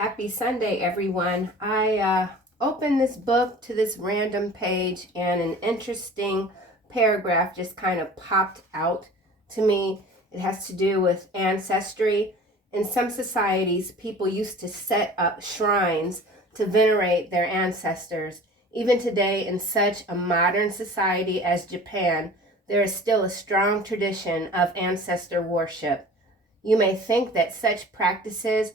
Happy Sunday, everyone. I opened this book to this random page and an interesting paragraph just kind of popped out to me. It has to do with ancestry. In some societies, people used to set up shrines to venerate their ancestors. Even today, in such a modern society as Japan, there is still a strong tradition of ancestor worship. You may think that such practices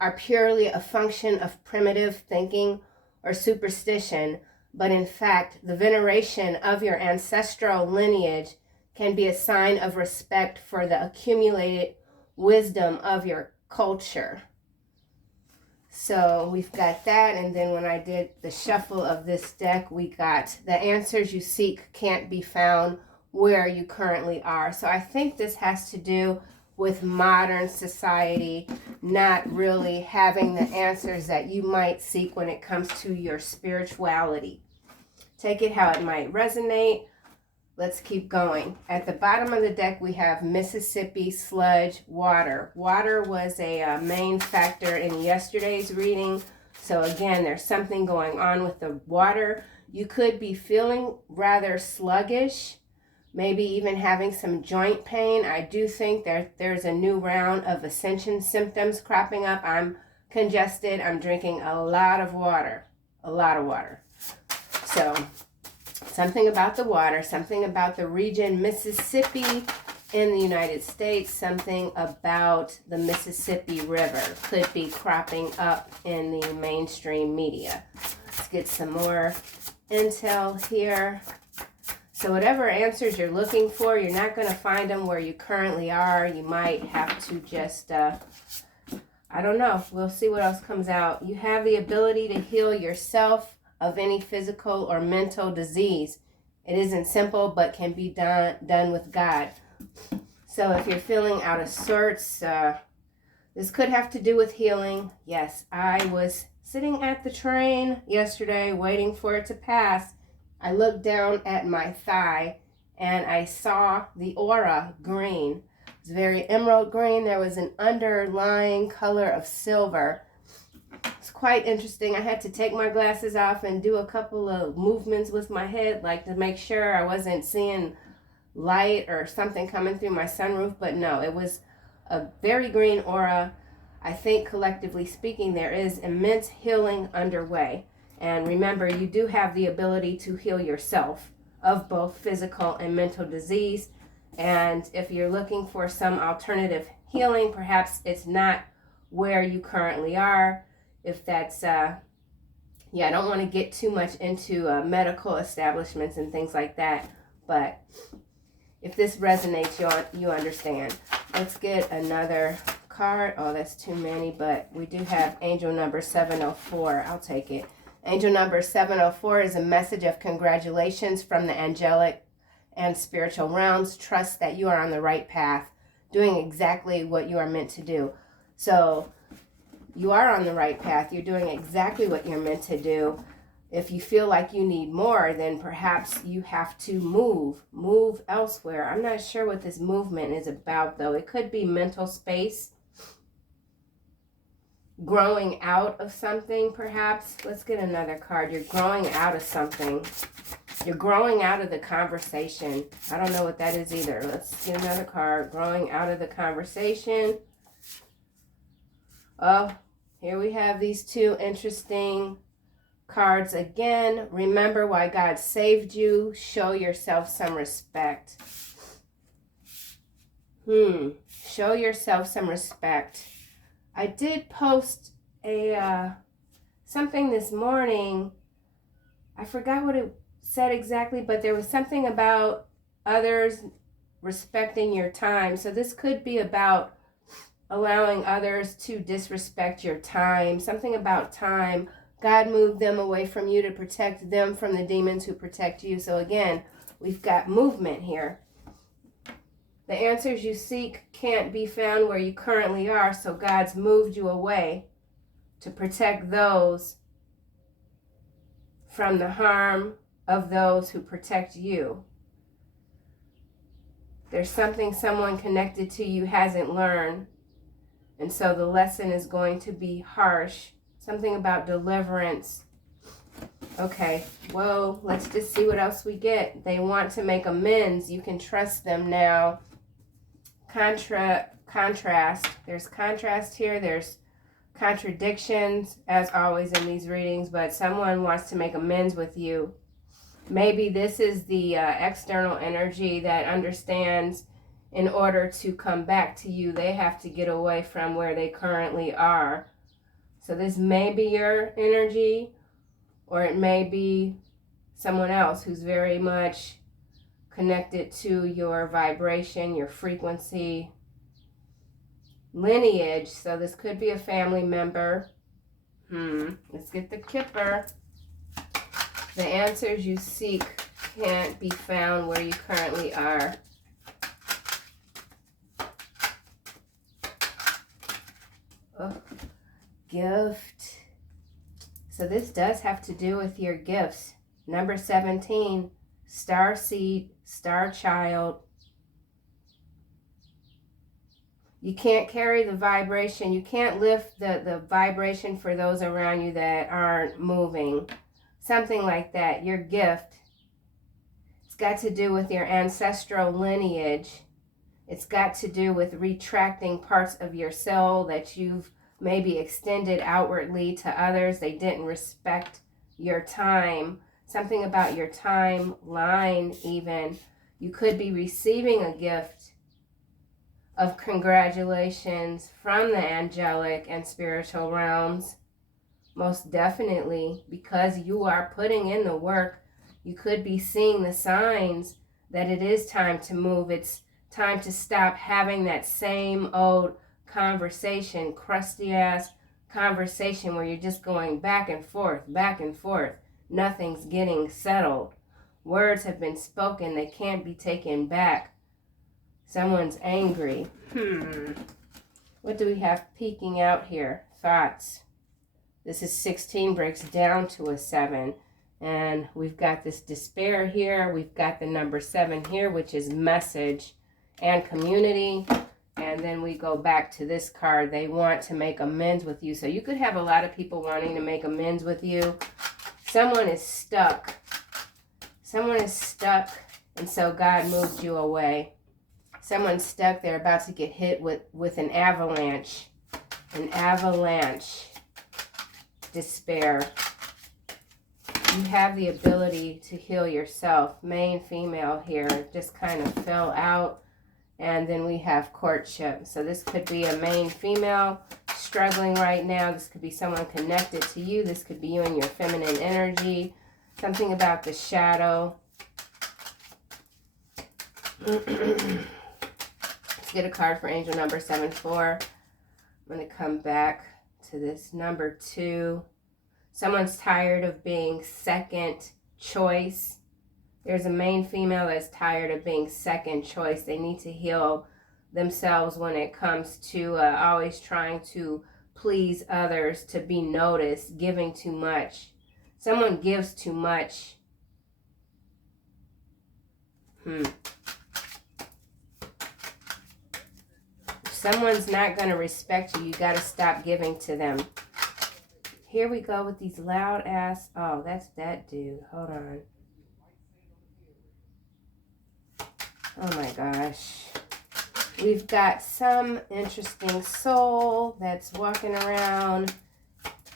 are purely a function of primitive thinking or superstition, but in fact, the veneration of your ancestral lineage can be a sign of respect for the accumulated wisdom of your culture. So we've got that, and then when I did the shuffle of this deck, we got the answers you seek can't be found where you currently are. So I think this has to do with modern society not really having the answers that you might seek when it comes to your spirituality. Take it how it might resonate. Let's keep going. At the bottom of the deck, we have Mississippi sludge water. Water was a main factor in yesterday's reading. So again, there's something going on with the water. You could be feeling rather sluggish, maybe even having some joint pain. I do think there's a new round of ascension symptoms cropping up. I'm congested. I'm drinking a lot of water. So something about the water, something about the region Mississippi in the United States, something about the Mississippi River could be cropping up in the mainstream media. Let's get some more intel here. So whatever answers you're looking for, you're not going to find them where you currently are. You might have to just, I don't know. We'll see what else comes out. You have the ability to heal yourself of any physical or mental disease. It isn't simple, but can be done with God. So if you're feeling out of sorts, this could have to do with healing. Yes, I was sitting at the train yesterday waiting for it to pass. I looked down at my thigh and I saw the aura green. It was very emerald green. There was an underlying color of silver. It's quite interesting. I had to take my glasses off and do a couple of movements with my head, like to make sure I wasn't seeing light or something coming through my sunroof. But no, it was a very green aura. I think collectively speaking, there is immense healing underway. And remember, you do have the ability to heal yourself of both physical and mental disease. And if you're looking for some alternative healing, perhaps it's not where you currently are. If that's, I don't want to get too much into medical establishments and things like that. But if this resonates, you understand. Let's get another card. Oh, that's too many, but we do have angel number 704. I'll take it. Angel number 704 is a message of congratulations from the angelic and spiritual realms. Trust that you are on the right path, doing exactly what you are meant to do. So you are on the right path. You're doing exactly what you're meant to do. If you feel like you need more, then perhaps you have to move elsewhere. I'm not sure what this movement is about, though. It could be mental space, growing out of something, perhaps. Let's get another card. You're growing out of something. You're growing out of the conversation. I don't know what that is either. Let's get another card. Growing out of the conversation. Oh, here we have these two interesting cards again. Remember why God saved you. Show yourself some respect. Show yourself some respect. I did post something this morning. I forgot what it said exactly, but there was something about others respecting your time. So this could be about allowing others to disrespect your time. Something about time. God moved them away from you to protect them from the demons who protect you. So again, we've got movement here. The answers you seek can't be found where you currently are, so God's moved you away to protect those from the harm of those who protect you. There's something someone connected to you hasn't learned. And so the lesson is going to be harsh. Something about deliverance. Okay, whoa, let's just see what else we get. They want to make amends. You can trust them now. Contrast. There's contrast here. There's contradictions, as always in these readings, but someone wants to make amends with you. Maybe this is the external energy that understands in order to come back to you, they have to get away from where they currently are. So this may be your energy, or it may be someone else who's very much connected to your vibration, your frequency, lineage. So this could be a family member. Let's get the Kipper. The answers you seek can't be found where you currently are. Oh, gift. So this does have to do with your gifts. Number 17, star seed, star child. You can't carry the vibration. You can't lift the vibration for those around you that aren't moving. Something like that. Your gift. It's got to do with your ancestral lineage. It's got to do with retracting parts of your soul that you've maybe extended outwardly to others. They didn't respect your time. Something about your timeline even. You could be receiving a gift of congratulations from the angelic and spiritual realms. Most definitely, because you are putting in the work. You could be seeing the signs that it is time to move. It's time to stop having that same old conversation, crusty ass conversation where you're just going back and forth, back and forth. Nothing's getting settled. Words have been spoken. They can't be taken back. Someone's angry. What do we have peeking out here? Thoughts. This is 16, breaks down to a 7. And we've got this despair here. We've got the number 7 here, which is message and community. And then we go back to this card. They want to make amends with you. So you could have a lot of people wanting to make amends with you. Someone is stuck. Someone is stuck, and so God moved you away. Someone's stuck. They're about to get hit with an avalanche. An avalanche. Despair. You have the ability to heal yourself. Male, female here just kind of fell out. And then we have courtship. So this could be a male, female struggling right now. This could be someone connected to you. This could be you and your feminine energy. Something about the shadow. Let's get a card for angel number 7-4. I'm going to come back to this number 2. Someone's tired of being second choice. There's a main female that's tired of being second choice. They need to heal themselves when it comes to always trying to please others, to be noticed, giving too much. Someone gives too much. If someone's not going to respect you, you got to stop giving to them. Here we go with these loud ass. Oh, that's that dude. Hold on. Oh my gosh. We've got some interesting soul that's walking around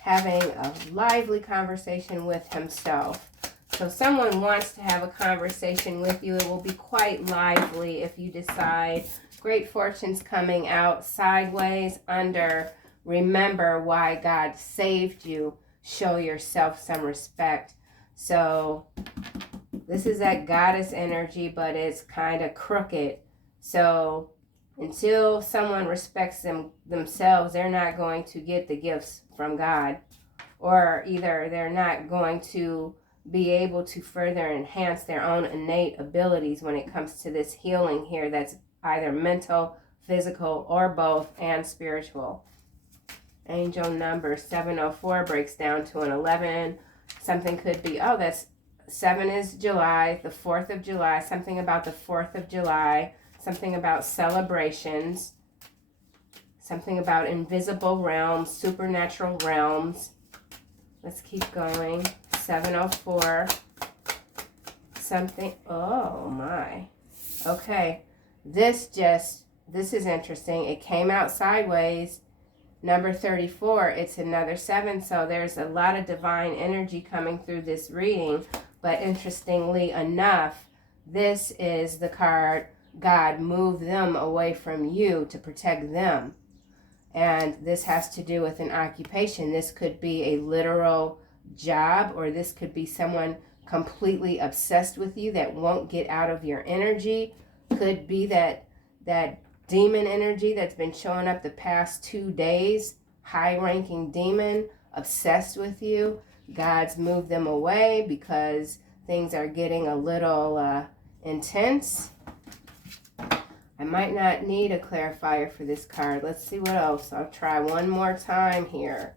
having a lively conversation with himself. So someone wants to have a conversation with you. It will be quite lively if you decide. Great fortune's coming out sideways, under. Remember why God saved you. Show yourself some respect. So this is that goddess energy, but it's kind of crooked. So until someone respects themselves, they're not going to get the gifts from God. Or either they're not going to be able to further enhance their own innate abilities when it comes to this healing here that's either mental, physical, or both, and spiritual. Angel number 704 breaks down to an 11. Something could be, oh, that's 7 is July, the 4th of July, something about the 4th of July, something about celebrations, Something about invisible realms, supernatural realms. Let's keep going. 704. Something, oh my. Okay, this is interesting. It came out sideways. Number 34, it's another 7, so there's a lot of divine energy coming through this reading. But interestingly enough, this is the card, God moved them away from you to protect them. And this has to do with an occupation. This could be a literal job, or this could be someone completely obsessed with you that won't get out of your energy. Could be that demon energy that's been showing up the past 2 days, high-ranking demon obsessed with you. God's moved them away because things are getting a little intense. I might not need a clarifier for this card. Let's see what else. I'll try one more time here.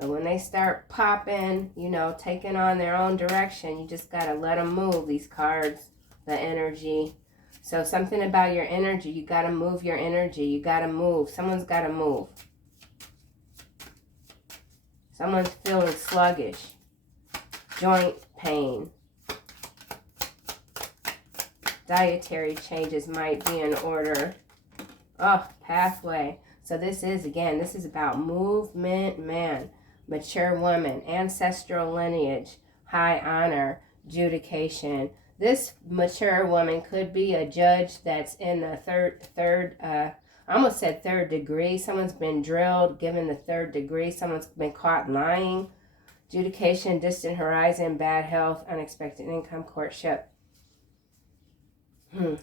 But when they start popping, you know, taking on their own direction, you just got to let them move, these cards, the energy. So something about your energy, you got to move your energy. You got to move. Someone's got to move. Someone's feeling sluggish. Joint pain. Dietary changes might be in order. Oh, pathway. So this is, again, this is about movement, man. Mature woman, ancestral lineage, high honor, adjudication. This mature woman could be a judge that's in the I almost said third degree. Someone's been drilled, given the third degree. Someone's been caught lying. Adjudication, distant horizon, bad health, unexpected income, courtship.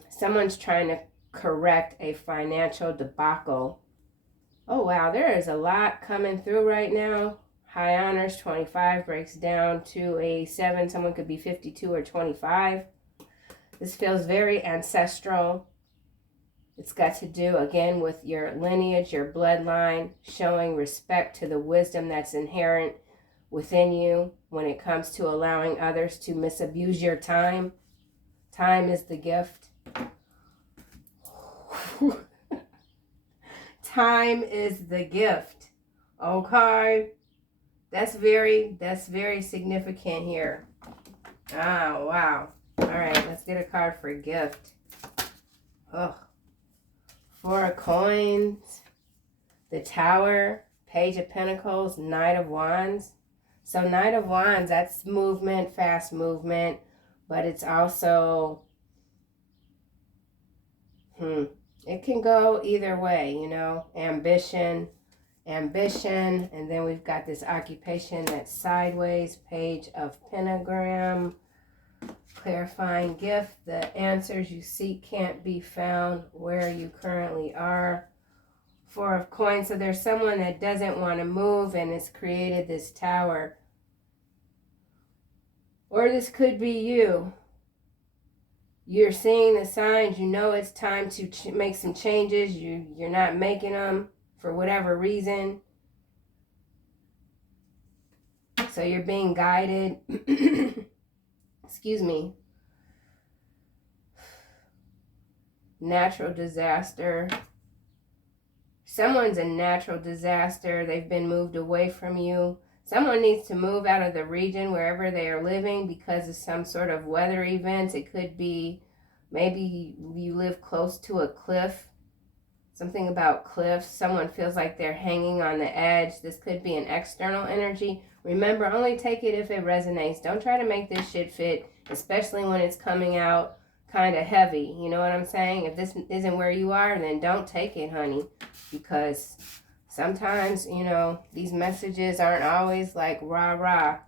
Someone's trying to correct a financial debacle. Oh, wow, there is a lot coming through right now. High honors, 25 breaks down to a 7. Someone could be 52 or 25. This feels very ancestral. It's got to do, again, with your lineage, your bloodline, showing respect to the wisdom that's inherent within you when it comes to allowing others to misabuse your time. Time is the gift. Time is the gift. Okay? That's very significant here. Oh, wow. All right, let's get a card for gift. Oh. 4 of coins. The Tower. Page of Pentacles. Knight of Wands. So Knight of Wands, that's movement, fast movement. But it's also, it can go either way, you know. Ambition, and then we've got this occupation that's sideways. Page of Pentagram. Clarifying gift. The answers you seek can't be found where you currently are. 4 of coins. So there's someone that doesn't want to move and has created this tower. Or this could be you. You're seeing the signs. You know it's time to make some changes. You're not making them for whatever reason. So you're being guided. Excuse me. Natural disaster. Someone's a natural disaster. They've been moved away from you. Someone needs to move out of the region wherever they are living because of some sort of weather events. It could be maybe you live close to a cliff. Something about cliffs. Someone feels like they're hanging on the edge. This could be an external energy. Remember, only take it if it resonates. Don't try to make this shit fit, especially when it's coming out kind of heavy. You know what I'm saying? If this isn't where you are, then don't take it, honey. Because sometimes, you know, these messages aren't always like rah-rah.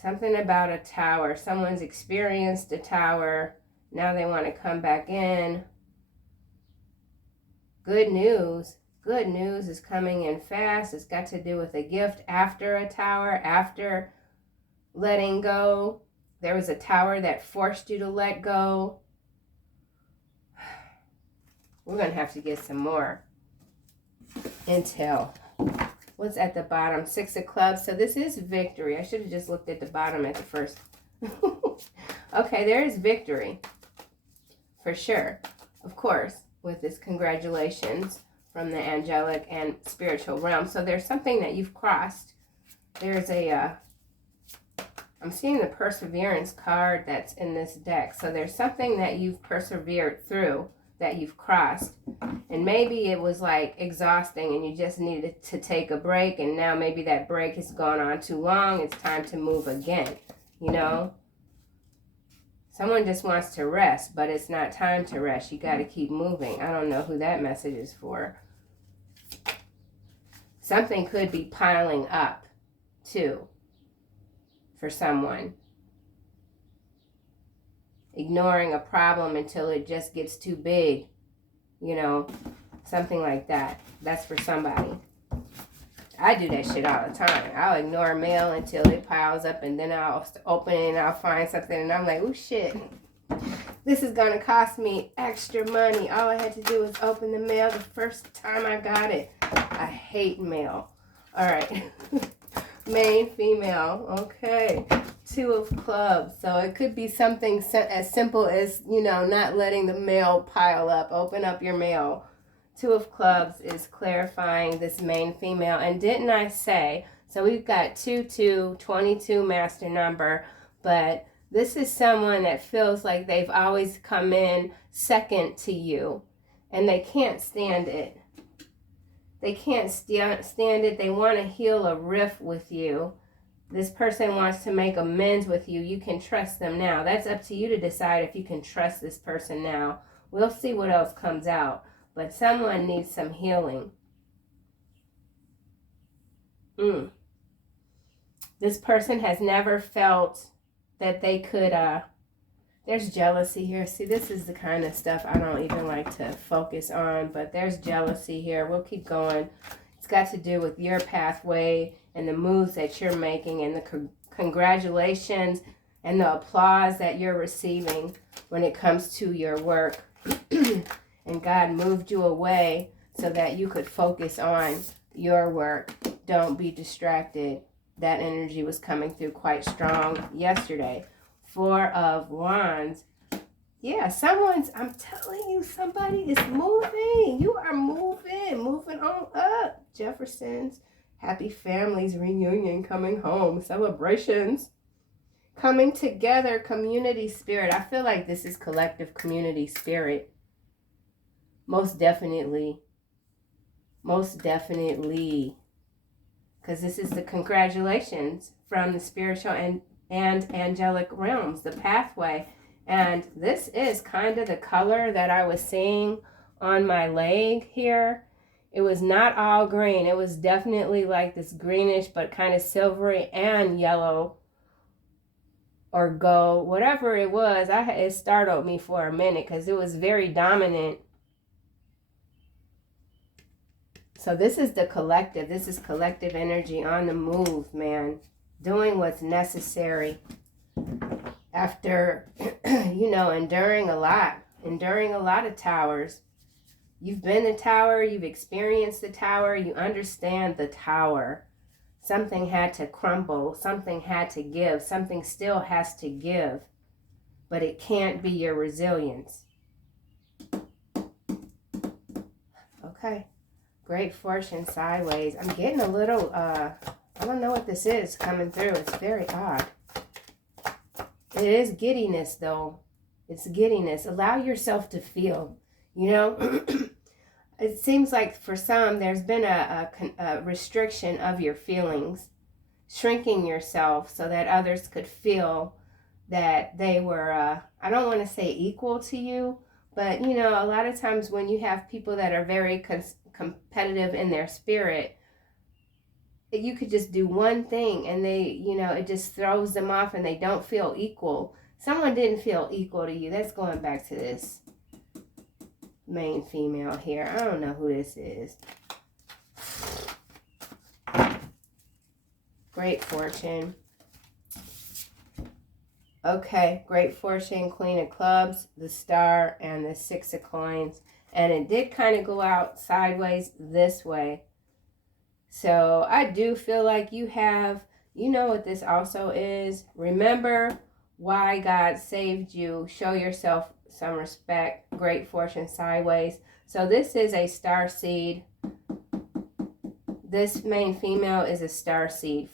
Something about a tower. Someone's experienced a tower. Now they want to come back in. Good news. Good news is coming in fast. It's got to do with a gift after a tower, after letting go. There was a tower that forced you to let go. We're going to have to get some more intel. What's at the bottom? 6 of clubs. So this is victory. I should have just looked at the bottom at the first. Okay, there is victory. For sure. Of course. with this congratulations from the angelic and spiritual realm. So there's something that you've crossed. There's a, I'm seeing the perseverance card that's in this deck. So there's something that you've persevered through, that you've crossed. And maybe it was like exhausting and you just needed to take a break, and now maybe that break has gone on too long. It's time to move again, you know? Someone just wants to rest, but it's not time to rest. You got to keep moving. I don't know who that message is for. Something could be piling up, too, for someone. Ignoring a problem until it just gets too big, you know, something like that. That's for somebody. I do that shit all the time. I'll ignore mail until it piles up, and then I'll open it and I'll find something, and I'm like, oh shit, this is going to cost me extra money. All I had to do was open the mail the first time I got it. I hate mail. All right. Main female. Okay. 2 of clubs. So it could be something as simple as, you know, not letting the mail pile up. Open up your mail. 2 of clubs is clarifying this main female. And didn't I say, so we've got 22 master number, but this is someone that feels like they've always come in second to you, and they can't stand it. They can't stand it. They want to heal a rift with you. This person wants to make amends with you. You can trust them now. That's up to you to decide if you can trust this person now. We'll see what else comes out. But someone needs some healing. This person has never felt that they could, there's jealousy here. See, this is the kind of stuff I don't even like to focus on, but there's jealousy here. We'll keep going. It's got to do with your pathway and the moves that you're making, and the congratulations and the applause that you're receiving when it comes to your work. And God moved you away so that you could focus on your work. Don't be distracted. That energy was coming through quite strong yesterday. 4 of Wands. Yeah, I'm telling you, somebody is moving. You are moving on up. Jeffersons, happy families, reunion, coming home, celebrations, coming together, community spirit. I feel like this is collective community spirit. Most definitely. Most definitely. Because this is the congratulations from the spiritual and angelic realms, the pathway. And this is kind of the color that I was seeing on my leg here. It was not all green. It was definitely like this greenish, but kind of silvery and yellow or gold. Whatever it was, it startled me for a minute because it was very dominant. So this is the collective. This is collective energy on the move, man. Doing what's necessary after, you know, enduring a lot of towers. You've been the tower. You've experienced the tower. You understand the tower. Something had to crumble. Something had to give. Something still has to give. But it can't be your resilience. Okay. Great fortune sideways. I'm getting a little, I don't know what this is coming through. It's very odd. It is giddiness, though. It's giddiness. Allow yourself to feel. You know, it seems like for some, there's been a restriction of your feelings, shrinking yourself so that others could feel that they were, I don't want to say equal to you, but, you know, a lot of times when you have people that are very competitive in their spirit, you could just do one thing and they, you know, it just throws them off and they don't feel equal. Someone didn't feel equal to you. That's going back to this main female here. I don't know who this is. Great fortune. Okay, great fortune, Queen of Clubs, the Star, and the 6 of Coins. And it did kind of go out sideways this way. So I do feel like you have, you know what this also is. Remember why God saved you. Show yourself, some respect. Great fortune sideways. So this is a star seed. This main female is a star seed,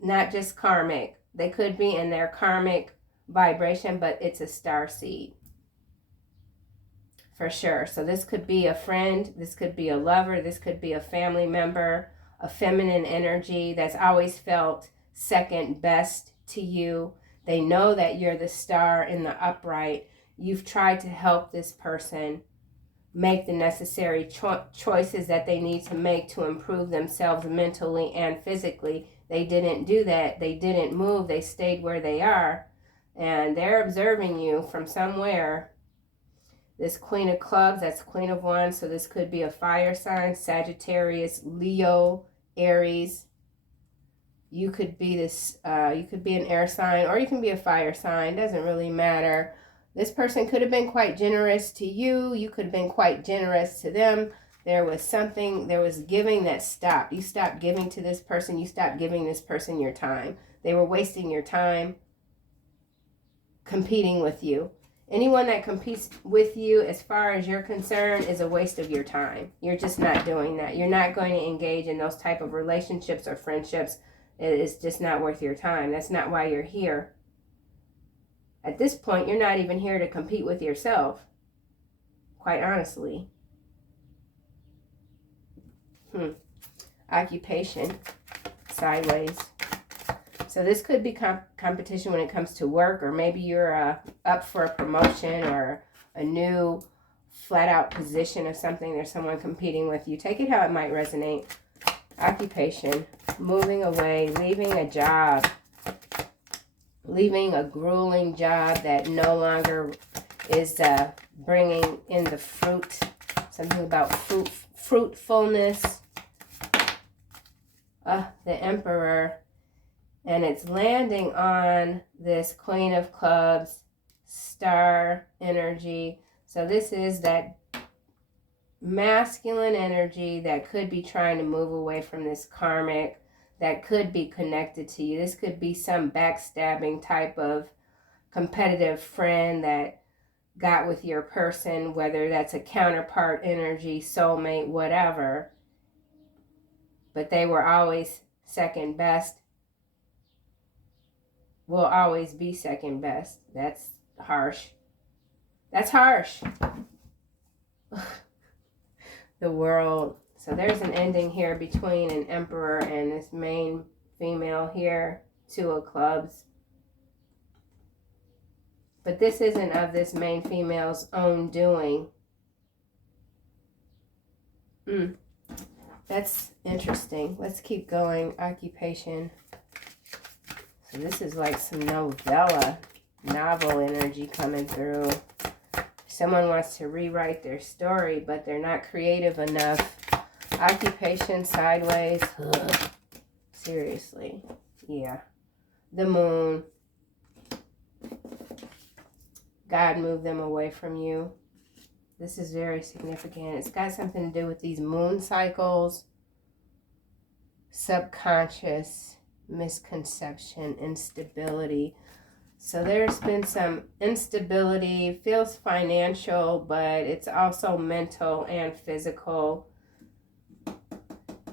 not just karmic. They could be in their karmic vibration, but it's a star seed for sure. So this could be a friend, this could be a lover, this could be a family member, a feminine energy that's always felt second best to you. They know that you're the star in the upright. You've tried to help this person make the necessary choices that they need to make to improve themselves mentally and physically. They didn't do that. They didn't move. They stayed where they are. And they're observing you from somewhere. This Queen of Clubs, that's Queen of Wands. So this could be a fire sign, Sagittarius, Leo, Aries. You could be this, you could be an air sign, or you can be a fire sign. Doesn't really matter. This person could have been quite generous to you. You could have been quite generous to them. There was something, there was giving that stopped. You stopped giving to this person. You stopped giving this person your time. They were wasting your time competing with you. Anyone that competes with you, as far as you're concerned, is a waste of your time. You're just not doing that. You're not going to engage in those type of relationships or friendships. It is just not worth your time. That's not why you're here. At this point, you're not even here to compete with yourself, quite honestly. Occupation, sideways. So this could be competition when it comes to work, or maybe you're up for a promotion or a new flat-out position of something. There's someone competing with you. Take it how it might resonate. Occupation, moving away, leaving a job. Leaving a grueling job that no longer is bringing in the fruit. Something about fruitfulness. The Emperor. And it's landing on this Queen of Clubs, star energy. So this is that masculine energy that could be trying to move away from this karmic, that could be connected to you. This could be some backstabbing type of competitive friend that got with your person, whether that's a counterpart energy, soulmate, whatever. But they were always second best. Will always be second best. That's harsh. That's harsh. The World. So there's an ending here between an Emperor and this main female here, Two of Clubs. But this isn't of this main female's own doing. That's interesting. Let's keep going. Occupation. So this is like some novella, novel energy coming through. Someone wants to rewrite their story, but they're not creative enough. Occupation, sideways. Ugh. Seriously. Yeah. The Moon. God moved them away from you. This is very significant. It's got something to do with these moon cycles. Subconscious misconception, instability. So there's been some instability. Feels financial, but it's also mental and physical.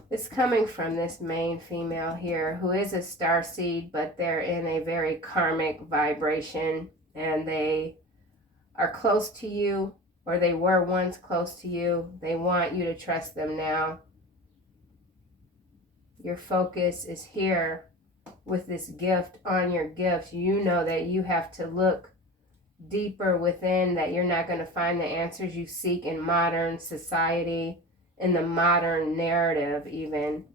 It's coming from this main female here who is a starseed, but they're in a very karmic vibration, and they are close to you, or they were once close to you. They want you to trust them now. Your focus is here with this gift on your gifts. You know that you have to look deeper within, that you're not going to find the answers you seek in modern society, in the modern narrative even.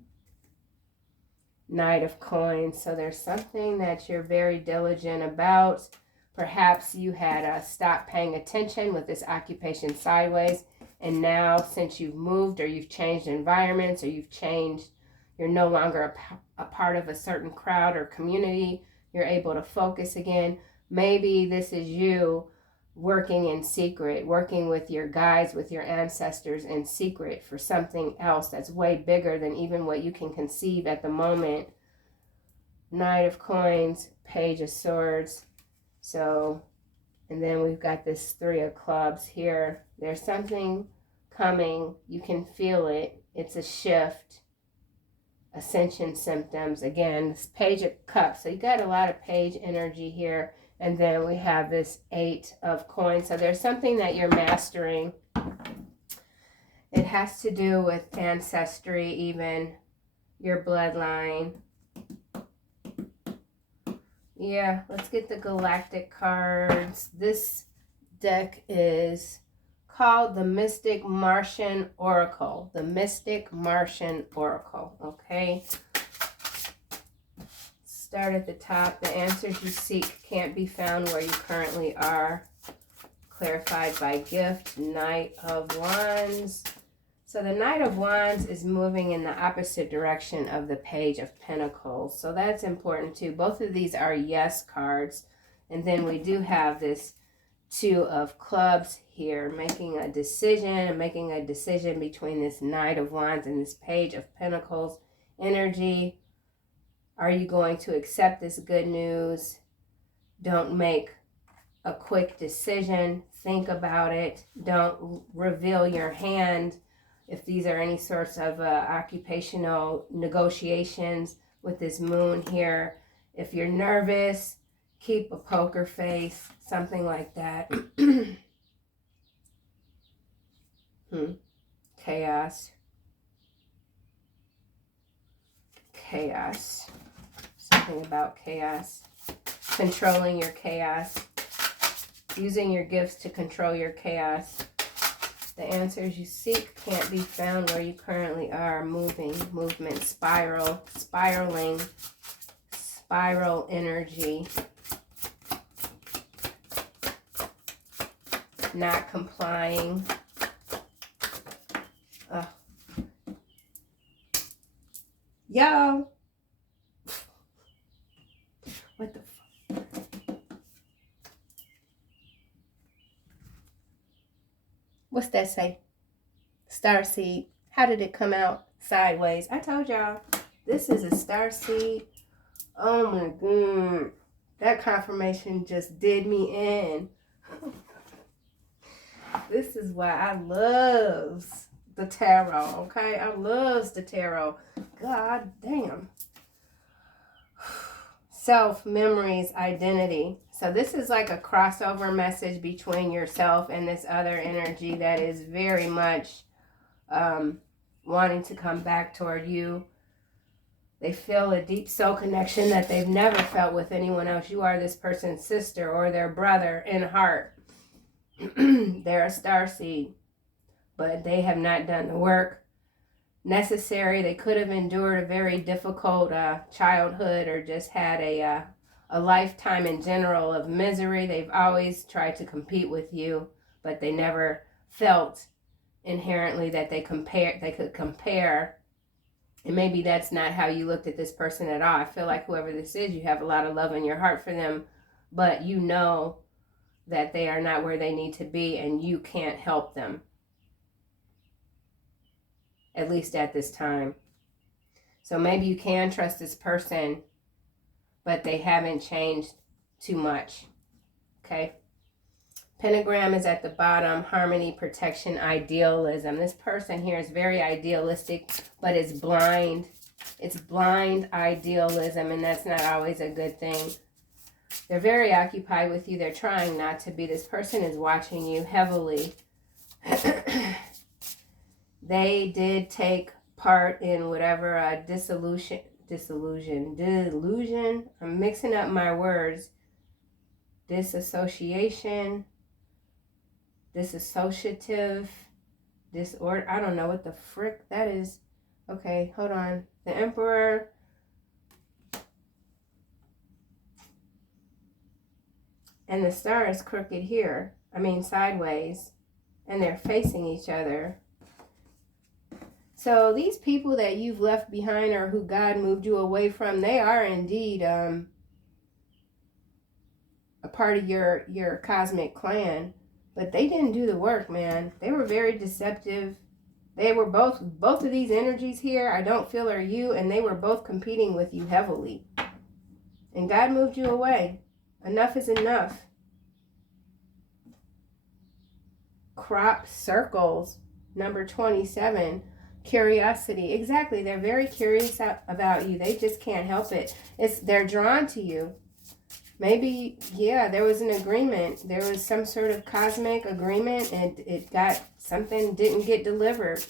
Knight of Coins. So there's something that you're very diligent about. Perhaps you had stopped paying attention with this occupation sideways, and now since you've moved, or you've changed environments, or you're no longer a part of a certain crowd or community, you're able to focus again. Maybe this is you working in secret, working with your guides, with your ancestors in secret for something else that's way bigger than even what you can conceive at the moment. Knight of Coins, Page of Swords. So And then we've got this 3 of clubs here. There's something coming. You can feel it. It's a shift. Ascension symptoms. Again, this Page of Cups. So you got a lot of page energy here. And then we have this 8 of coins. So there's something that you're mastering. It has to do with ancestry, even your bloodline. Yeah, let's get the galactic cards. This deck is called the Mystic Martian Oracle. The Mystic Martian Oracle, okay? Start at the top. The answers you seek can't be found where you currently are. Clarified by gift. Knight of Wands. So the Knight of Wands is moving in the opposite direction of the Page of Pentacles. So that's important too. Both of these are yes cards. And then we do have this 2 of Clubs here, making a decision between this Knight of Wands and this Page of Pentacles energy. Are you going to accept this good news? Don't make a quick decision. Think about it. Don't reveal your hand. If these are any sorts of occupational negotiations with this moon here, if you're nervous, keep a poker face, something like that. Chaos. Chaos. Something about chaos. Controlling your chaos. Using your gifts to control your chaos. The answers you seek can't be found where you currently are. Movement, spiral, spiraling, spiral energy. Not complying. Yo! What the fuck? What's that say? Starseed. How did it come out sideways? I told y'all, this is a starseed. Oh my god. That confirmation just did me in. This is why I loves the tarot, okay? I loves the tarot. God damn. Self, memories, identity. So this is like a crossover message between yourself and this other energy that is very much wanting to come back toward you. They feel a deep soul connection that they've never felt with anyone else. You are this person's sister or their brother in heart. They're a starseed, but they have not done the work necessary. They could have endured a very difficult childhood or just had a lifetime in general of misery. They've always tried to compete with you, but they never felt inherently that they could compare. And maybe that's not how you looked at this person at all. I feel like whoever this is, you have a lot of love in your heart for them, but you know that they are not where they need to be and you can't help them. At least at this time. So maybe you can trust this person, but they haven't changed too much. Okay? Pentagram is at the bottom. Harmony, protection, idealism. This person here is very idealistic, but it's blind. It's blind idealism, and that's not always a good thing. They're very occupied with you. They're trying not to be. This person is watching you heavily. They did take part in whatever delusion. I'm mixing up my words. Disassociation, disassociative, disorder. I don't know what the frick that is. Okay, hold on. The Emperor. And the star is crooked here. I mean sideways. And they're facing each other. So these people that you've left behind or who God moved you away from, they are indeed a part of your cosmic clan. But they didn't do the work, man. They were very deceptive. They were both of these energies here, I don't feel are you, and they were both competing with you heavily. And God moved you away. Enough is enough. crop circles. Number 27. Curiosity. Exactly. They're very curious about you. They just can't help it. They're drawn to you. Maybe, yeah, there was an agreement. There was some sort of cosmic agreement, and it got something didn't get delivered.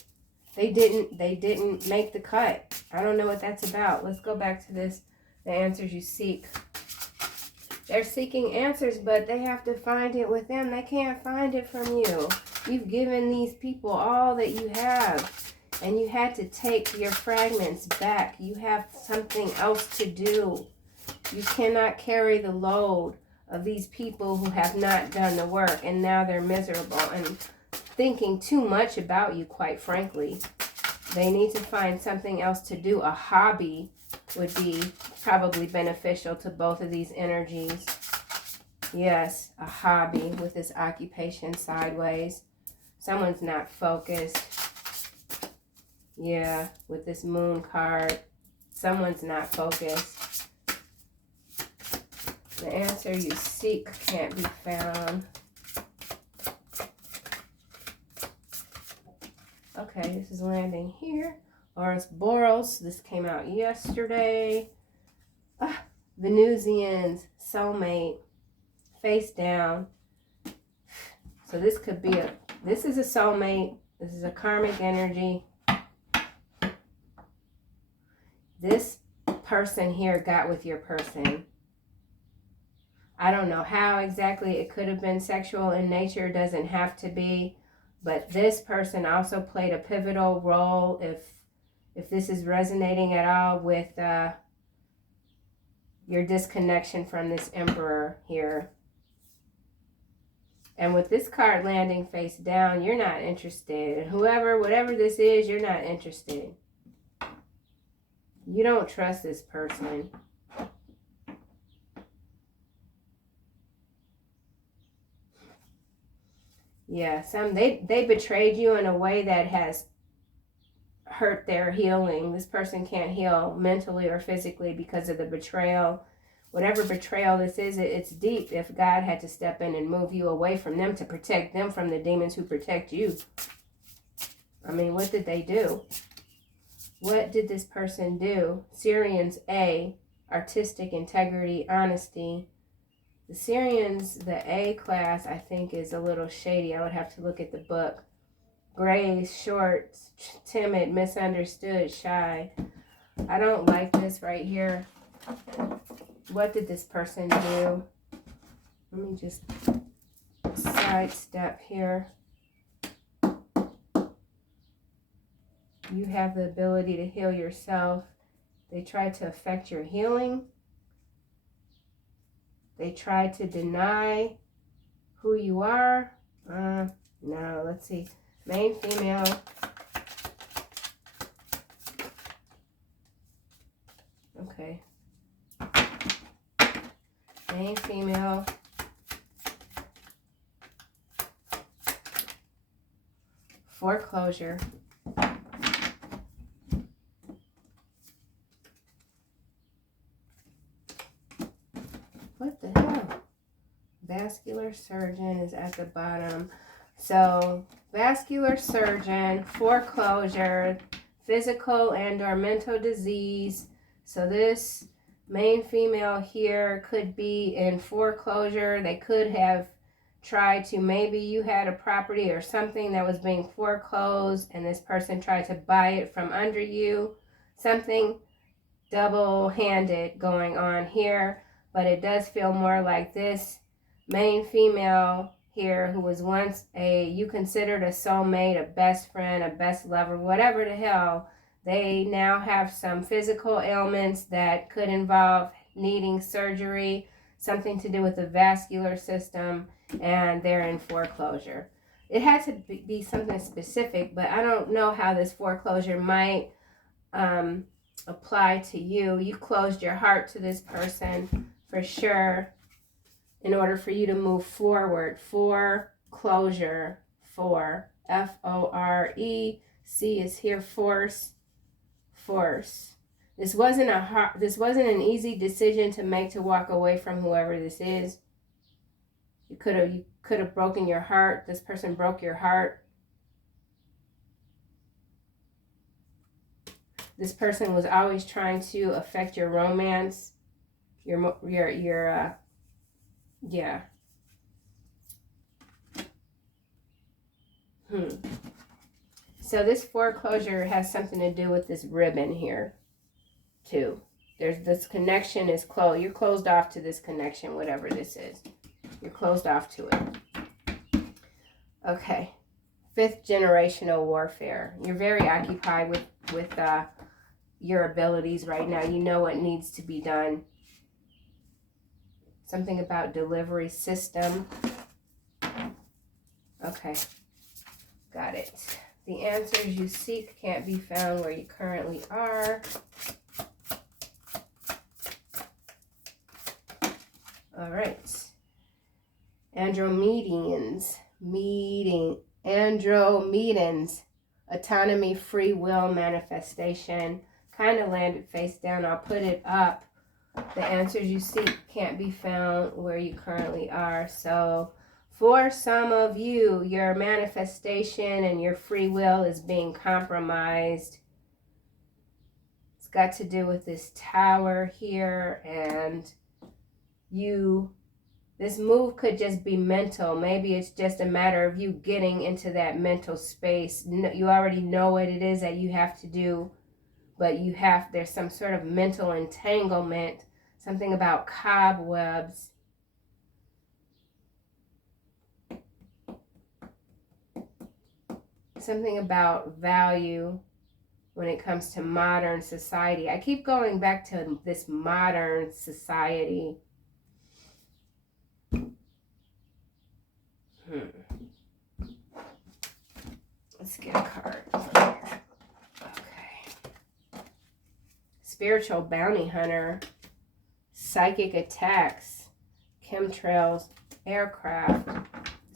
They didn't make the cut. I don't know what that's about. Let's go back to this. The answers you seek. They're seeking answers, but they have to find it with them. They can't find it from you. You've given these people all that you have, and you had to take your fragments back. You have something else to do. You cannot carry the load of these people who have not done the work, and now they're miserable and thinking too much about you, quite frankly. They need to find something else to do. A hobby would be probably beneficial to both of these energies. Yes, a hobby with this occupation sideways. Someone's not focused. Yeah, with this moon card. Someone's not focused. The answer you seek can't be found. Okay, this is landing here. Ouroboros, this came out yesterday. Venusians, soulmate, face down. So this could be this is a soulmate. This is a karmic energy. This person here got with your person. I don't know how exactly. It could have been sexual in nature. It doesn't have to be. But this person also played a pivotal role, if this is resonating at all with your disconnection from this emperor here. And with this card landing face down, you're not interested. Whatever this is, you're not interested. You don't trust this person. Yeah, they betrayed you in a way that has hurt their healing. This person can't heal mentally or physically because of the betrayal. Whatever betrayal this is, it's deep. If God had to step in and move you away from them to protect them from the demons who protect you. I mean, what did they do? What did this person do? Syrians, A, artistic integrity, honesty. The Syrians, the A class, I think is a little shady. I would have to look at the book. Grace, short, timid, misunderstood, shy. I don't like this right here. What did this person do? Let me just sidestep here. You have the ability to heal yourself. They tried to affect your healing. They tried to deny who you are. No, let's see. Main female. Okay. Main female. Foreclosure. What the hell? Vascular surgeon is at the bottom. So, vascular surgeon, foreclosure, physical and or mental disease. So this main female here could be in foreclosure. They could have tried to, maybe you had a property or something that was being foreclosed and this person tried to buy it from under you. Something double-handed going on here. But it does feel more like this main female here who was once you considered a soulmate, a best friend, a best lover, whatever the hell. They now have some physical ailments that could involve needing surgery, something to do with the vascular system, and they're in foreclosure. It had to be something specific, but I don't know how this foreclosure might apply to you. You closed your heart to this person for sure in order for you to move forward. Foreclosure. F-O-R-E. C is here. Force. This wasn't an easy decision to make, to walk away from whoever this is. You could have broken your heart. This person broke your heart. This person was always trying to affect your romance. Yeah. So this foreclosure has something to do with this ribbon here, too. There's this connection is closed. You're closed off to this connection, whatever this is. You're closed off to it. Okay. 5th generational warfare. You're very occupied with your abilities right now. You know what needs to be done. Something about delivery system. Okay. Got it. The answers you seek can't be found where you currently are. All right. Andromedians. Andromedans. Autonomy, free will, manifestation. Kind of landed face down. I'll put it up. The answers you seek can't be found where you currently are. So for some of you, your manifestation and your free will is being compromised. It's got to do with this tower here, and this move could just be mental. Maybe it's just a matter of you getting into that mental space. You already know what it is that you have to do, but there's some sort of mental entanglement, something about cobwebs. Something about value when it comes to modern society. I keep going back to this modern society. Let's get a card from here. Okay. Spiritual bounty hunter, psychic attacks, chemtrails, aircraft.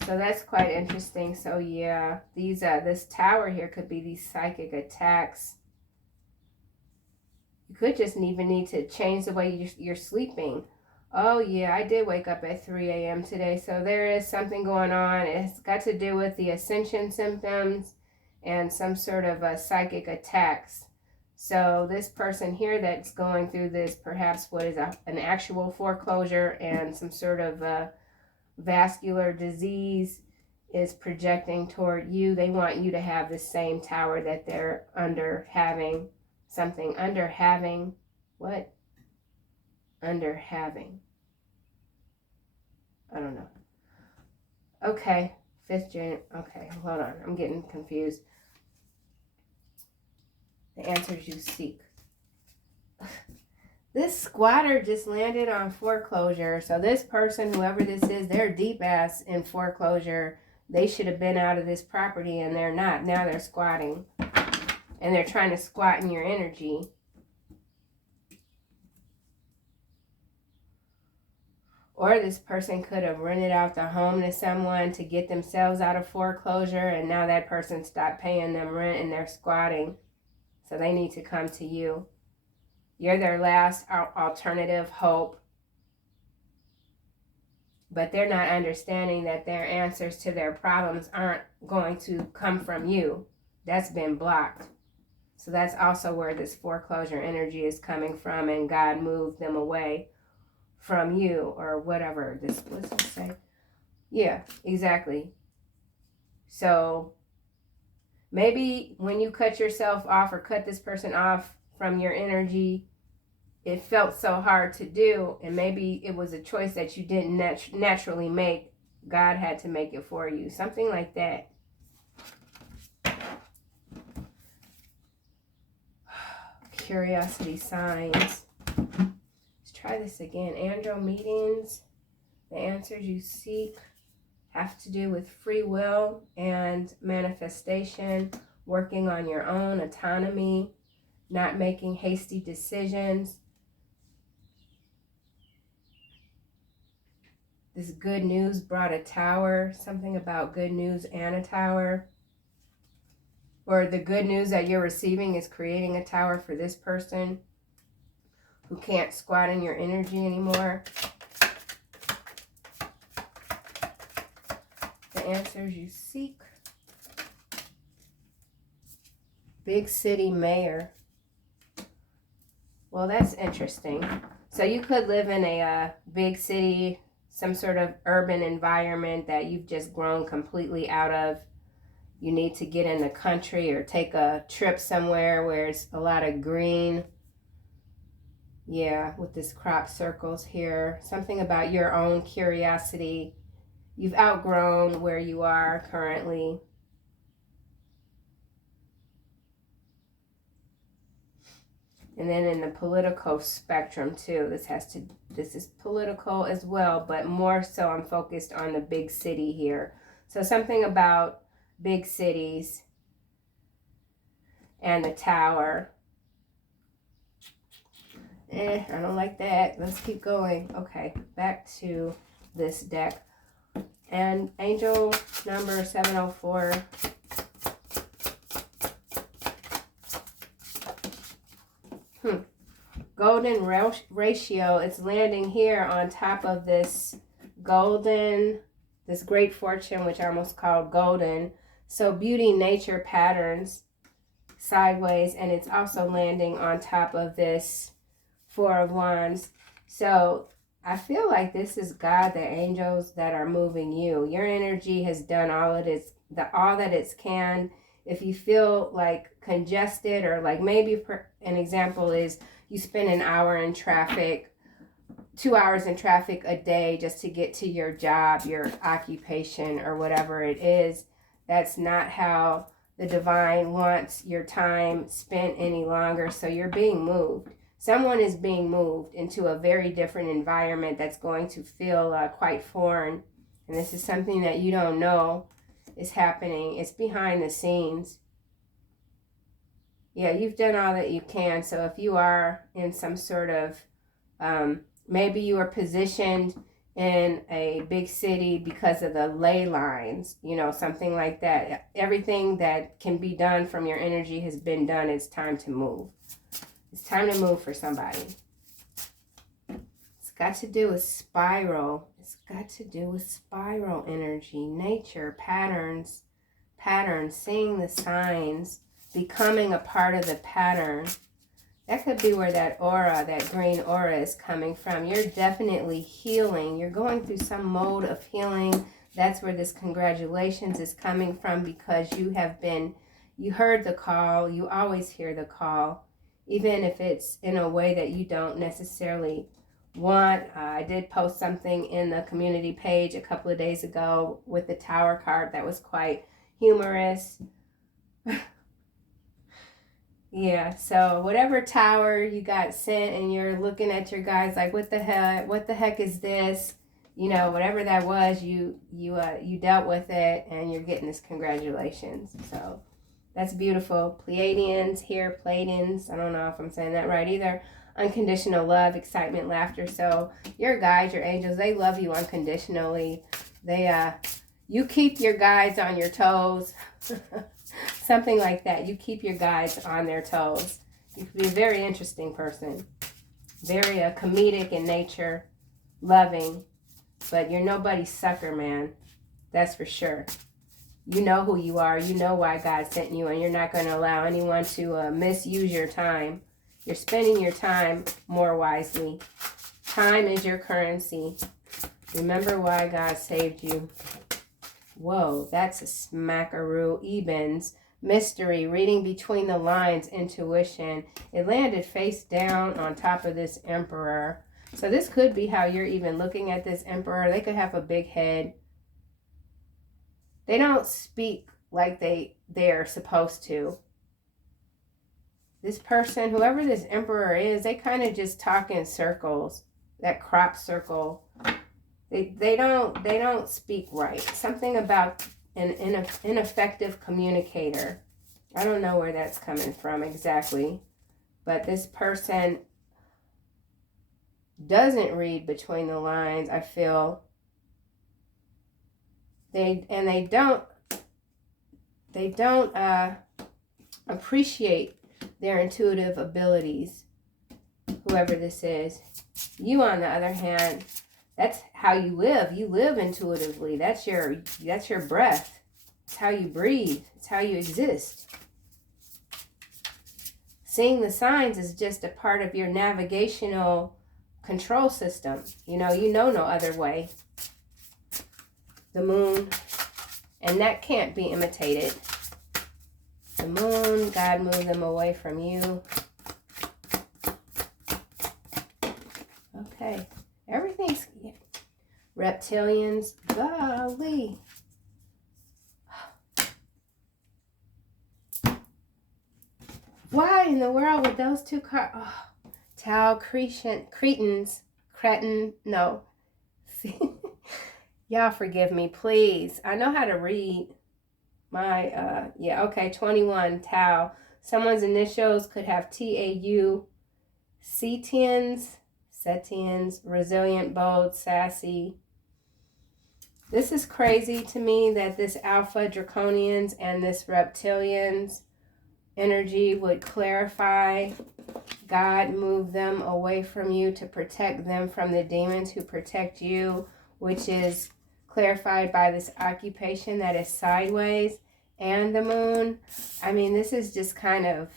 So that's quite interesting. So yeah, this tower here could be these psychic attacks. You could just even need to change the way you're sleeping. Oh yeah, I did wake up at 3 a.m. today, so there is something going on. It's got to do with the ascension symptoms and some sort of psychic attacks. So this person here that's going through this, perhaps what is an actual foreclosure and some sort of vascular disease, is projecting toward you. They want you to have the same tower that they're under having. Something under having. What? Under having. I don't know. Okay. 5th gen. Okay, hold on. I'm getting confused. The answers you seek. This squatter just landed on foreclosure. So this person, whoever this is, they're deep ass in foreclosure. They should have been out of this property and they're not. Now they're squatting. And they're trying to squat in your energy. Or this person could have rented out the home to someone to get themselves out of foreclosure, and now that person stopped paying them rent and they're squatting. So they need to come to you. You're their last alternative hope. But they're not understanding that their answers to their problems aren't going to come from you. That's been blocked. So that's also where this foreclosure energy is coming from, and God moved them away from you, or whatever this was to say. Yeah, exactly. So maybe when you cut yourself off or cut this person off from your energy, it felt so hard to do, and maybe it was a choice that you didn't naturally make. God had to make it for you. Something like that. Curiosity signs. Let's try this again. Andromedians. The answers you seek have to do with free will and manifestation, working on your own autonomy, not making hasty decisions. This good news brought a tower, something about good news and a tower. Or the good news that you're receiving is creating a tower for this person who can't squat in your energy anymore. the answers you seek. Big city mayor. Well, that's interesting. So you could live in a big city, some sort of urban environment that you've just grown completely out of. You need to get in the country or take a trip somewhere where it's a lot of green. Yeah, with this crop circles here. Something about your own curiosity. You've outgrown where you are currently. And then in the political spectrum too, this is political as well, but more so I'm focused on the big city here. So something about big cities and the tower. I don't like that. Let's keep going. Okay, back to this deck. And angel number 704. Golden ratio. It's landing here on top of this golden, this great fortune, which I almost called golden. So beauty, nature, patterns, sideways, and it's also landing on top of this Four of Wands. So I feel like this is God, the angels that are moving you. Your energy has done all that it can. If you feel like congested, or like maybe an example is you spend an hour in traffic, 2 hours in traffic a day just to get to your job, your occupation, or whatever it is. That's not how the divine wants your time spent any longer. So you're being moved. Someone is being moved into a very different environment that's going to feel quite foreign. And this is something that you don't know is happening. It's behind the scenes. Yeah, you've done all that you can. So if you are in some sort of, maybe you are positioned in a big city because of the ley lines, you know, something like that. Everything that can be done from your energy has been done. It's time to move. It's time to move for somebody. It's got to do with spiral. It's got to do with spiral energy, nature, patterns, seeing the signs, becoming a part of the pattern. That could be where that aura, that green aura is coming from. You're definitely healing. You're going through some mode of healing. That's where this congratulations is coming from, because you heard the call. You always hear the call, even if it's in a way that you don't necessarily want. I did post something in the community page a couple of days ago with the Tower card that was quite humorous. Yeah, so whatever tower you got sent and you're looking at your guys like, what the heck is this? You know, whatever that was, you dealt with it and you're getting this congratulations. So that's beautiful. Pleiadians here, Pleiadians. I don't know if I'm saying that right either. Unconditional love, excitement, laughter. So your guides, your angels, they love you unconditionally. You keep your guides on your toes. Something like that. You keep your guides on their toes. You could be a very interesting person. Very comedic in nature. Loving. But you're nobody's sucker, man. That's for sure. You know who you are. You know why God sent you. And you're not going to allow anyone to misuse your time. You're spending your time more wisely. Time is your currency. Remember why God saved you. Whoa, that's a smackaroo. Ebens, mystery, reading between the lines, intuition. It landed face down on top of this emperor. So this could be how you're even looking at this emperor. They could have a big head. They don't speak like they're supposed to. This person, whoever this emperor is, they kind of just talk in circles. That crop circle. They don't speak right. Something about an ineffective communicator. I don't know where that's coming from exactly. But this person doesn't read between the lines, I feel. They don't appreciate their intuitive abilities, whoever this is. You, on the other hand, That's how you live. You live intuitively. That's your breath. It's how you breathe. It's how you exist. Seeing the signs is just a part of your navigational control system. You know no other way. The moon, and that can't be imitated. The moon, God moved them away from you. Okay, everything's, reptilians, golly. Why in the world would those two cards, Tau, Cretans, no. See, y'all forgive me, please. I know how to read my, 21, Tau. Someone's initials could have T-A-U, Setians, resilient, bold, sassy. This is crazy to me that this Alpha Draconians and this Reptilians energy would clarify. God moved them away from you to protect them from the demons who protect you, which is clarified by this occupation that is sideways and the moon. I mean, this is just kind of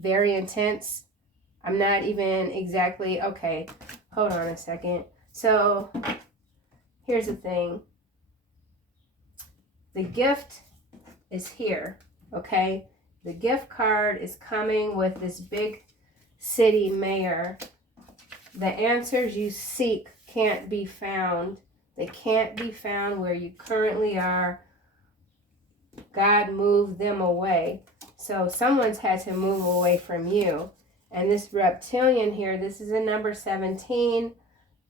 very intense. I'm not even exactly, okay, hold on a second. So here's the thing. The gift is here, okay? The gift card is coming with this big city mayor. The answers you seek can't be found. They can't be found where you currently are. God moved them away. So someone's had to move away from you. And this reptilian here, this is a number 17.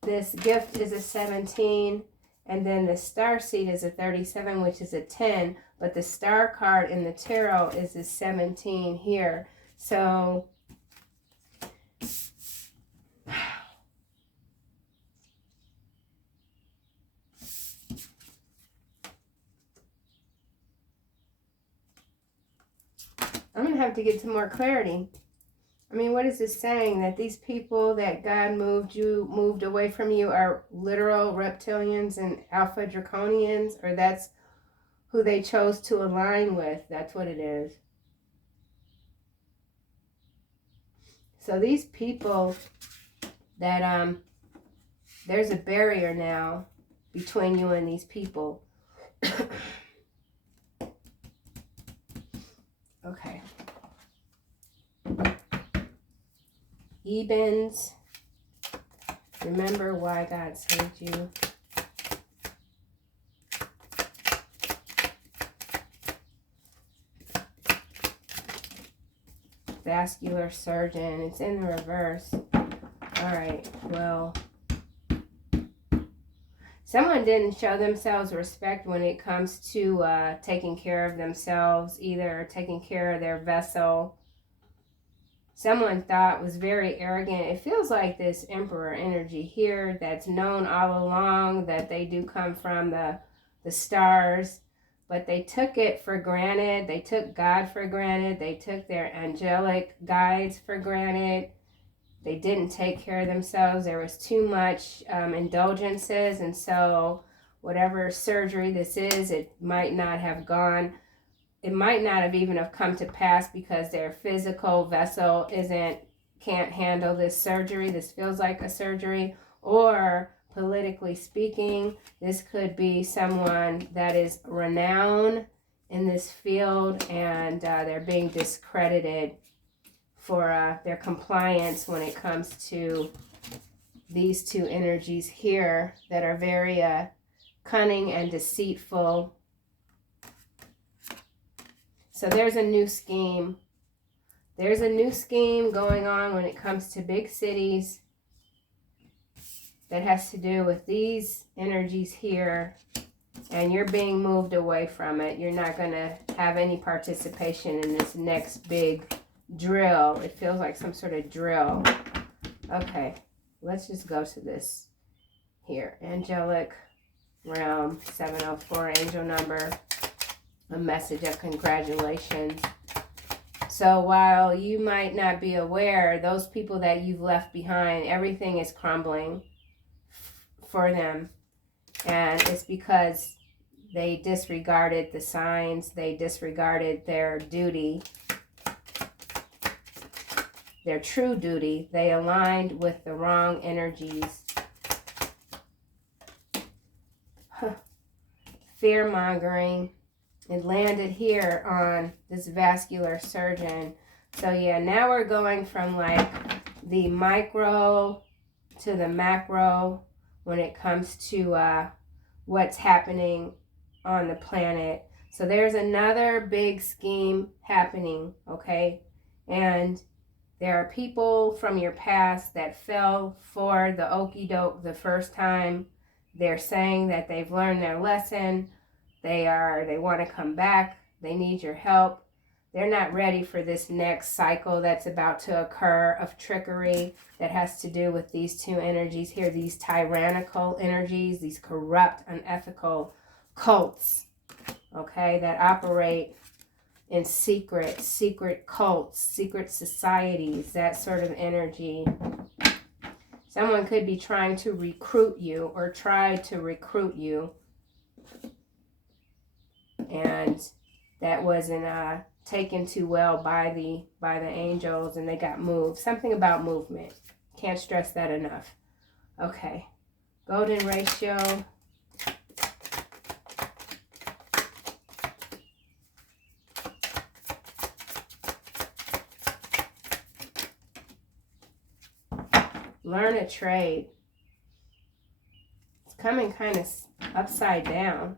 This gift is a 17. And then the star seed is a 37, which is a 10. But the star card in the tarot is a 17 here. So I'm going to have to get some more clarity. I mean, what is this saying? That these people that God moved away from you are literal reptilians and alpha draconians? Or that's who they chose to align with? That's what it is. So these people that, there's a barrier now between you and these people. Okay. Ebens, remember why God saved you. Vascular surgeon, it's in the reverse. All right, well, someone didn't show themselves respect when it comes to taking care of themselves, either taking care of their vessel. Someone thought was very arrogant. It feels like this emperor energy here that's known all along that they do come from the stars, but they took it for granted. They took God for granted. They took their angelic guides for granted. They didn't take care of themselves. There was too much indulgences, and so whatever surgery this is, it might not have gone. It might not have even have come to pass because their physical vessel can't handle this surgery. This feels like a surgery. Or politically speaking, this could be someone that is renowned in this field and they're being discredited for their compliance when it comes to these two energies here that are very cunning and deceitful. So there's a new scheme. There's a new scheme going on when it comes to big cities that has to do with these energies here, and you're being moved away from it. You're not going to have any participation in this next big drill. It feels like some sort of drill. Okay, let's just go to this here. Angelic realm, 704 angel number. A message of congratulations. So while you might not be aware, those people that you've left behind, everything is crumbling. for them. And it's because they disregarded the signs. They disregarded their duty, their true duty. They aligned with the wrong energies. Fear-mongering. It landed here on this vascular surgeon. So yeah, now we're going from like the micro to the macro when it comes to what's happening on the planet. So there's another big scheme happening, okay? And there are people from your past that fell for the okie doke the first time. They're saying that they've learned their lesson. They want to come back. They need your help. They're not ready for this next cycle that's about to occur of trickery that has to do with these two energies here, these tyrannical energies, these corrupt, unethical cults, okay, that operate in secret cults, secret societies, that sort of energy. Someone could be trying to recruit you or try to recruit you, and that wasn't taken too well by the angels, and they got moved. Something about movement. Can't stress that enough. Okay. Golden ratio. Learn a trade. It's coming kind of upside down.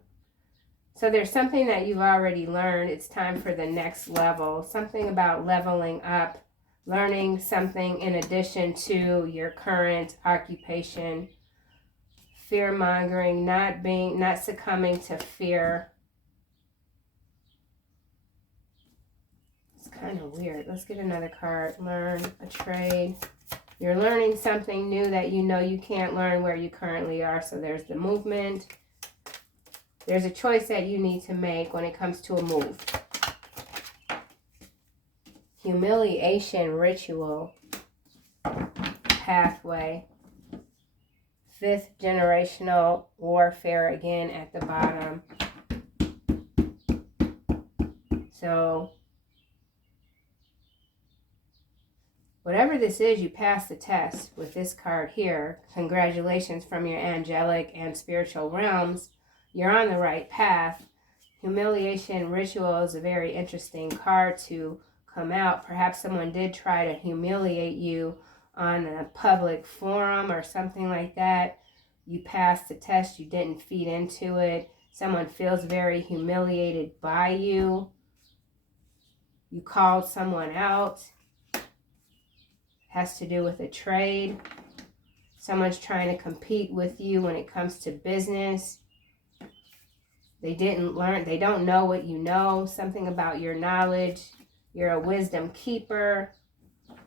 So there's something that you've already learned. It's time for the next level. Something about leveling up, learning something in addition to your current occupation. Fear-mongering, not succumbing to fear. It's kind of weird. Let's get another card. Learn a trade. You're learning something new that you know you can't learn where you currently are. So there's the movement. There's a choice that you need to make when it comes to a move. Humiliation ritual pathway. 5th generational warfare again at the bottom. So whatever this is, you passed the test with this card here. Congratulations from your angelic and spiritual realms. You're on the right path. Humiliation ritual is a very interesting card to come out. Perhaps someone did try to humiliate you on a public forum or something like that. You passed the test. You didn't feed into it. Someone feels very humiliated by you. You called someone out. Has to do with a trade. Someone's trying to compete with you when it comes to business. They didn't learn, they don't know what you know, something about your knowledge. You're a wisdom keeper,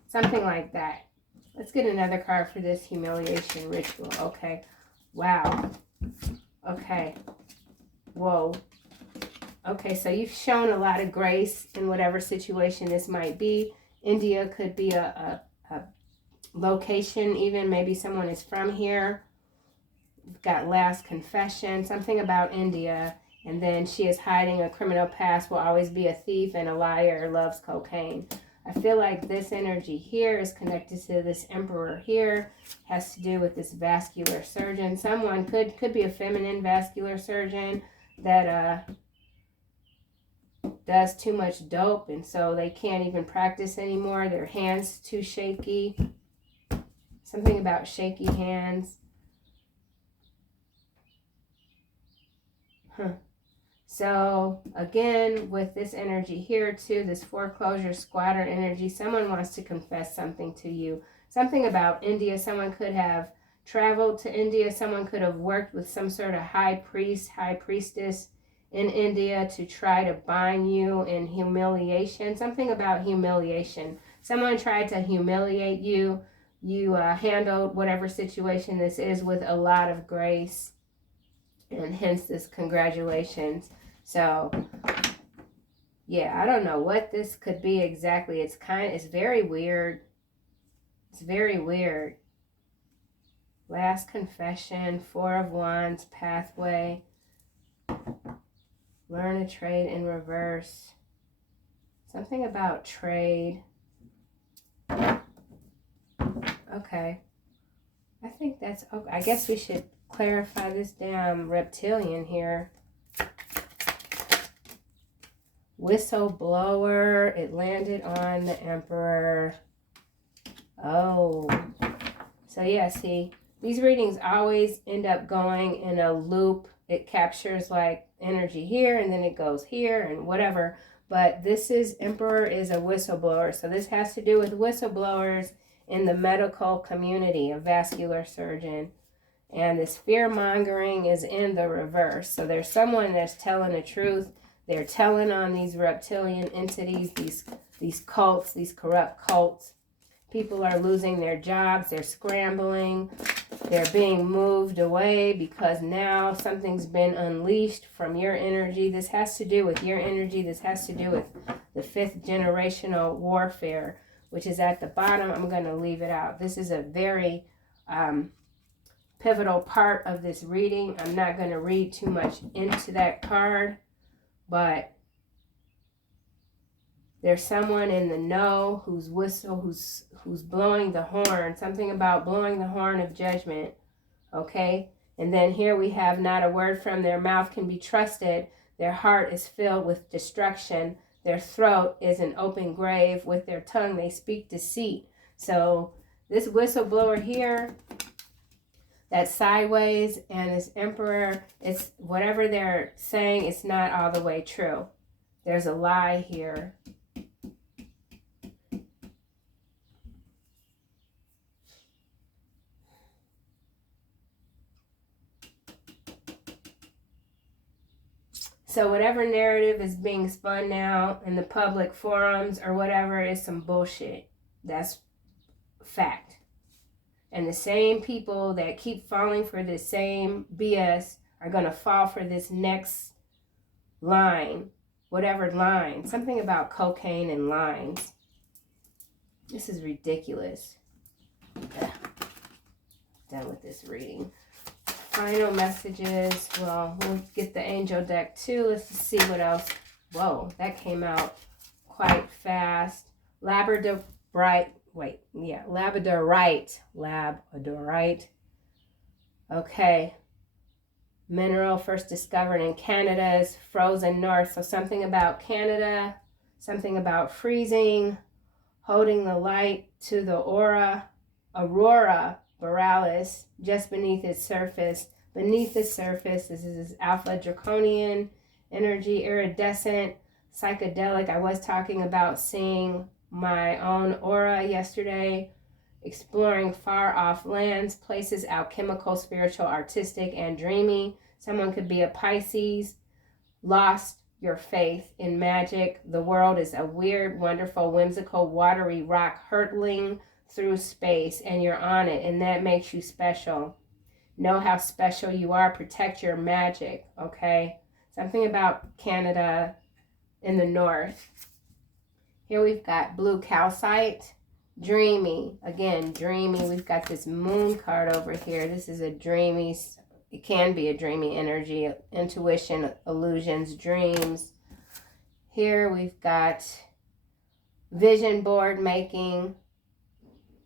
something like that. Let's get another card for this humiliation ritual. Okay. Wow. Okay. Whoa. Okay, so you've shown a lot of grace in whatever situation this might be. India could be a location, even maybe someone is from here. We've got last confession, something about India. And then she is hiding a criminal past, will always be a thief and a liar, loves cocaine. I feel like this energy here is connected to this emperor here. Has to do with this vascular surgeon. Someone could be a feminine vascular surgeon that does too much dope, and so they can't even practice anymore. Their hands too shaky. Something about shaky hands. So again, with this energy here too, this foreclosure squatter energy, someone wants to confess something to you. Something about India. Someone could have traveled to India. Someone could have worked with some sort of high priest, high priestess in India to try to bind you in humiliation. Something about humiliation. Someone tried to humiliate you. You handled whatever situation this is with a lot of grace, and hence this congratulations. So yeah, I don't know what this could be exactly. It's very weird. It's very weird. Last confession, Four of Wands, pathway. Learn a trade in reverse. Something about trade. Okay. I think that's okay. I guess we should clarify this damn reptilian here. Whistleblower. It landed on the Emperor. Oh. So yeah, see, these readings always end up going in a loop. It captures like energy here and then it goes here and whatever. But this is, Emperor is a whistleblower. So this has to do with whistleblowers in the medical community, a vascular surgeon. And this fear-mongering is in the reverse. So there's someone that's telling the truth. They're telling on these reptilian entities, these cults, these corrupt cults. People are losing their jobs. They're scrambling. They're being moved away because now something's been unleashed from your energy. This has to do with your energy. This has to do with the 5th generational warfare, which is at the bottom. I'm going to leave it out. This is a very pivotal part of this reading. I'm not going to read too much into that card, but there's someone in the know who's blowing the horn, something about blowing the horn of judgment, okay? And then here we have, not a word from their mouth can be trusted. Their heart is filled with destruction. Their throat is an open grave. With their tongue they speak deceit. So this whistleblower here, that's sideways, and this Emperor, it's whatever they're saying, it's not all the way true. There's a lie here. So whatever narrative is being spun now in the public forums or whatever is some bullshit. That's fact. And the same people that keep falling for the same BS are going to fall for this next line. Whatever line. Something about cocaine and lines. This is ridiculous. Ugh. Done with this reading. Final messages. Well, we'll get the angel deck too. Let's just see what else. Whoa, that came out quite fast. Labradorite. Labradorite. Okay. Mineral first discovered in Canada's frozen north. So something about Canada, something about freezing, holding the light to the aurora borealis just beneath its surface. Beneath the surface, this is alpha draconian energy, iridescent, psychedelic. I was talking about seeing my own aura yesterday, exploring far off lands, places, alchemical, spiritual, artistic, and dreamy. Someone could be a Pisces, lost your faith in magic. The world is a weird, wonderful, whimsical, watery rock hurtling through space, and you're on it, and that makes you special. Know how special you are. Protect your magic, okay? Something about Canada in the north. Here we've got blue calcite, dreamy. Again, dreamy. We've got this moon card over here. This is a dreamy, it can be a dreamy energy, intuition, illusions, dreams. Here we've got vision board making.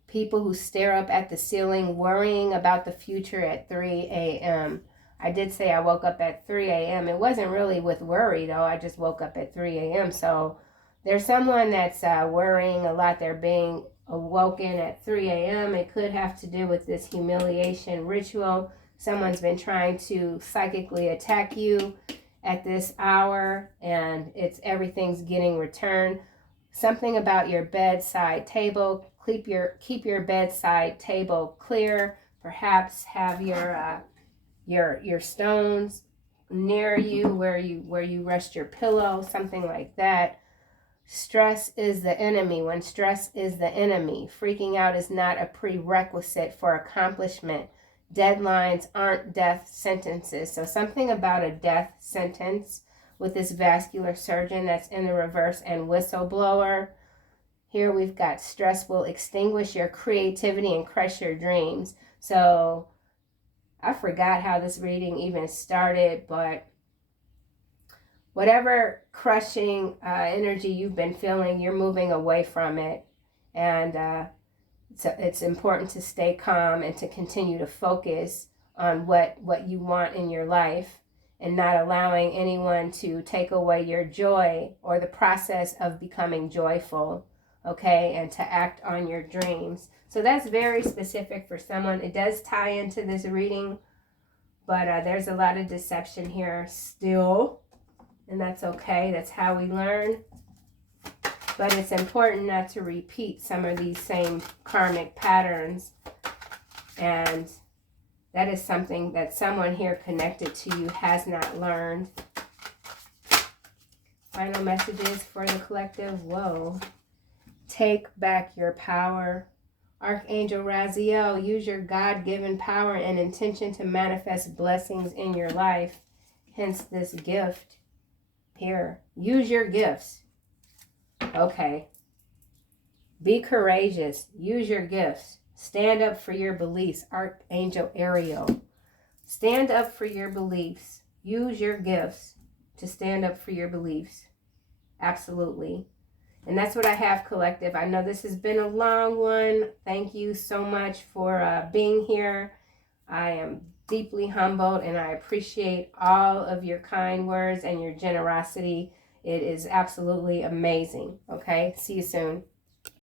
People who stare up at the ceiling, worrying about the future at 3 a.m. I did say I woke up at 3 a.m. It wasn't really with worry, though. I just woke up at 3 a.m. So there's someone that's worrying a lot. They're being awoken at 3 a.m. It could have to do with this humiliation ritual. Someone's been trying to psychically attack you at this hour, and everything's getting returned. Something about your bedside table. Keep your bedside table clear. Perhaps have your stones near you where you rest your pillow, something like that. Stress is the enemy. When stress is the enemy, freaking out is not a prerequisite for accomplishment. Deadlines aren't death sentences. So something about a death sentence with this vascular surgeon that's in the reverse and whistleblower. Here we've got stress will extinguish your creativity and crush your dreams. So I forgot how this reading even started, but whatever crushing energy you've been feeling, you're moving away from it. And so it's important to stay calm and to continue to focus on what you want in your life, and not allowing anyone to take away your joy or the process of becoming joyful, okay, and to act on your dreams. So that's very specific for someone. It does tie into this reading, but there's a lot of deception here still, and that's okay. That's how we learn. But it's important not to repeat some of these same karmic patterns, and that is something that someone here connected to you has not learned. Final messages for the collective. Whoa. Take back your power. Archangel Raziel, use your God-given power and intention to manifest blessings in your life. Hence this gift here. Use your gifts. Okay. Be courageous. Use your gifts. Stand up for your beliefs. Archangel Ariel. Stand up for your beliefs. Use your gifts to stand up for your beliefs. Absolutely. And that's what I have, collective. I know this has been a long one. Thank you so much for being here. I am deeply humbled, and I appreciate all of your kind words and your generosity. It is absolutely amazing. Okay, see you soon.